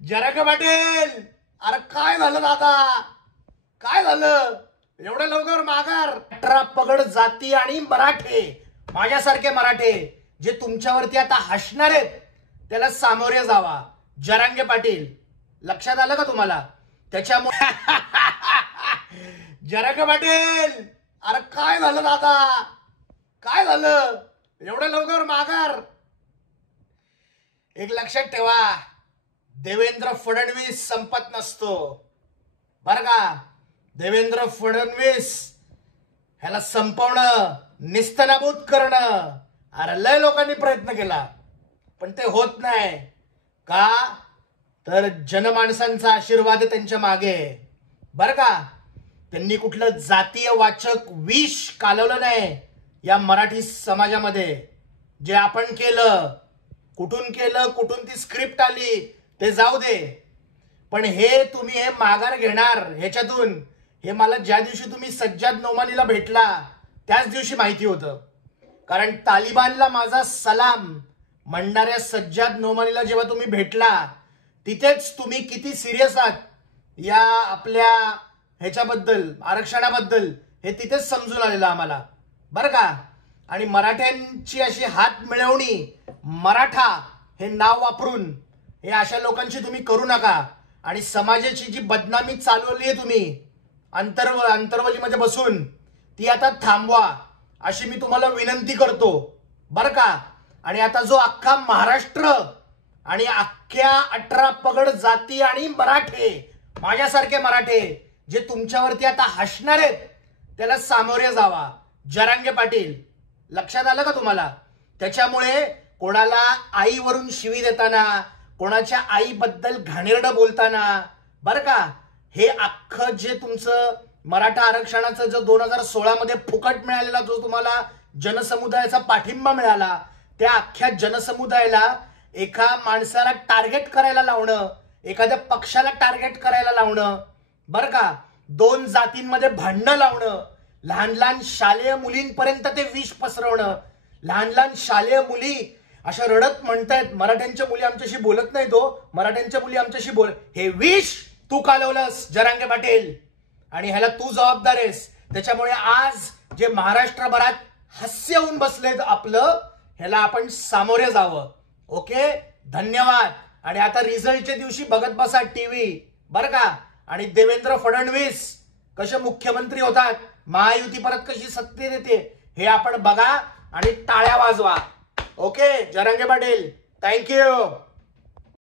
जरांगे पाटील, अरे काय झालं दादा, काय झालं एवढं लवकर माघार? 18 पगड जाती आणि मराठे, माझ्यासारखे मराठे जे तुमच्यावरती आता हसणार आहेत त्याला सामोरे जावा. जरांगे पाटील, लक्षात आलं का तुम्हाला? त्याच्यामुळे जरांगे पाटील, अरे काय झालं दादा, काय झालं एवढं लवकर माघार? एक लक्षात ठेवा, देवेंद्र फडणवीस संपत नसतो बर का. देवेंद्र फडणवीस ह्याला संपवणं, निस्तनाबूत करणं, अरे लय लोकांनी प्रयत्न केला पण ते होत नाही का? तर जनमानसांचा आशीर्वाद त्यांच्या मागे बर का. त्यांनी कुठलं जातीय वाचक विष कालवलं नाही या मराठी समाजामध्ये. जे आपण केलं, कुठून केलं, कुठून ती स्क्रिप्ट आली ते जाऊ दे, पण हे तुम्ही हे माघार घेणार ह्याच्यातून, हे मला ज्या दिवशी तुम्ही सज्जाद नोमानीला भेटला त्याच दिवशी माहिती होतं. कारण तालिबानला माझा सलाम म्हणणाऱ्या सज्जाद नोमानीला जेव्हा तुम्ही भेटला तिथेच तुम्ही किती सिरियस आहात या आपल्या ह्याच्याबद्दल, आरक्षणाबद्दल, हे तिथेच समजून आलेलं आम्हाला बरं का. आणि मराठ्यांची अशी हात मिळवणी, मराठा हे नाव वापरून हे अशा लोकांची तुम्ही करू नका. आणि समाजाची जी बदनामी चालवली आहे तुम्ही अंतरवलीमध्ये बसून, ती आता थांबवा अशी मी तुम्हाला विनंती करतो बर का. आणि आता जो अख्खा महाराष्ट्र आणि अख्ख्या 18 पगड जाती आणि मराठे, माझ्यासारखे मराठे जे तुमच्यावरती आता हसणार आहेत त्याला सामोरे जावा. जरांगे पाटील, लक्षात आलं का तुम्हाला? त्याच्यामुळे कोणाला आईवरून शिवी देताना, कोणाच्या आईबद्दल घाणेरडं बोलताना बर का, हे अख्खं जे तुमचं मराठा आरक्षणाचं जो 2016 मध्ये फुकट मिळालेला, जो तुम्हाला जनसमुदायाचा पाठिंबा मिळाला, त्या अख्ख्या जनसमुदायाला एका माणसाला टार्गेट करायला लावणं, एखाद्या पक्षाला टार्गेट करायला लावणं बर का, दोन जातींमध्ये भांडणं लावणं, लहान लहान शालेय मुलींपर्यंत ते विष पसरवणं. लहान लहान शालेय मुली अशा रडत म्हणतायत, मराठ्यांच्या मुली आमच्याशी बोलत नाही, तो मराठ्यांच्या मुली आमच्याशी बोल. हे विष तू कालवलंस जरांगे पाटील, आणि ह्याला तू जबाबदार आहेस. त्याच्यामुळे आज जे महाराष्ट्रभरात हास्य होऊन बसलेत आपलं, ह्याला आपण सामोरे जावं. ओके, धन्यवाद. आणि आता रिझल्टच्या दिवशी बघत बसा टीव्ही बर का. आणि देवेंद्र फडणवीस कसे मुख्यमंत्री होतात, महायुती परत कशी सत्तेत येते हे आपण बघा आणि टाळ्या वाजवा. Okay Jarange Patil, thank you.